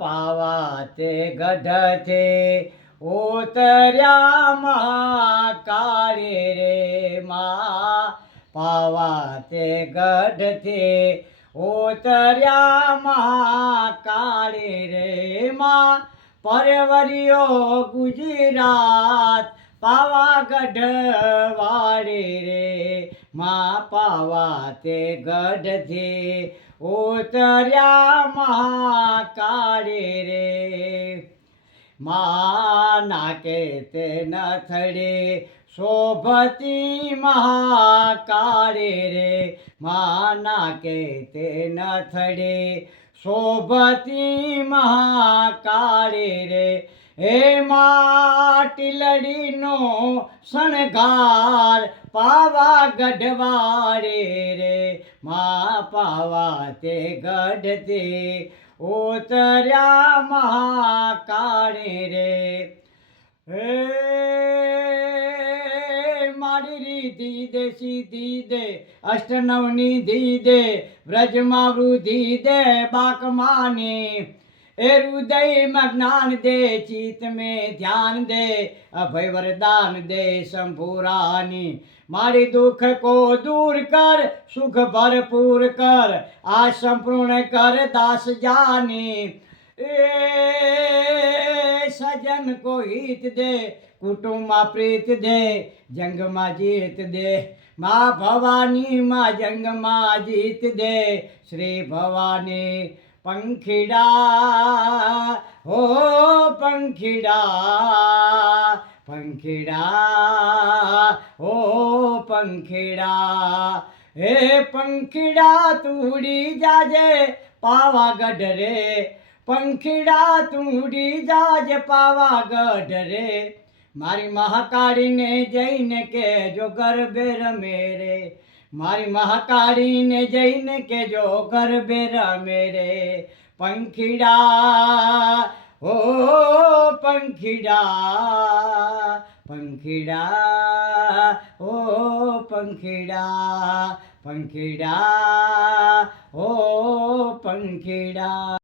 પાવા તે ગઢથી ઉતર્યા મહાકાળી રે પાવા તે ગઢથી ઉતર્યા મહાકાળી રે પરવરિયો ગુજરાત પાવાગઢ વાળી રે પાવા તે ગઢથી ઉતર્યા મહાકાળી રે નાકે તે નથડી શોભતી મહાકાળી રે નાકે તે નથડી શોભતી મહાકાળી રે હે ટીલડીનો શણગાર પાવાગઢ વાળી રે પાવા તે ગઢથી ઉતર્યા મહાકાળી રે હે મારી રીધિ દે સીધી દે અષ્ટનવની ધી દે વ્રજમાં વૃદ્ધિ દે બાકમાની એ હૃદયમાં જ્ઞાન દે ચિત્ત में ध्यान दे अभय वरदान दे शंभुरानी मारी दुख को दूर कर सुख भरपूर कर आज संपूर्ण कर दास जानी ए सजन को हित दे कुटुंब प्रीत दे जंग में जीत दे माँ भवानी माँ जंग में जीत दे श्री भवानी पंखीड़ा हो पंखीड़ा पंखीड़ा हो पंखीड़ा हे पंखीड़ा तूड़ी जाजे पावागढ़ रे पंखीड़ा तूड़ी जाजे पावागढ़ रे मारी महाकाली ने जैन के जो गरबे रमेरे मारी महाकाली ने जैन के जो गरबे रमेरे पंखीड़ा हो पंखीड़ा पंखीड़ा हो पंखीड़ा पंखीड़ा हो पंखीड़ा।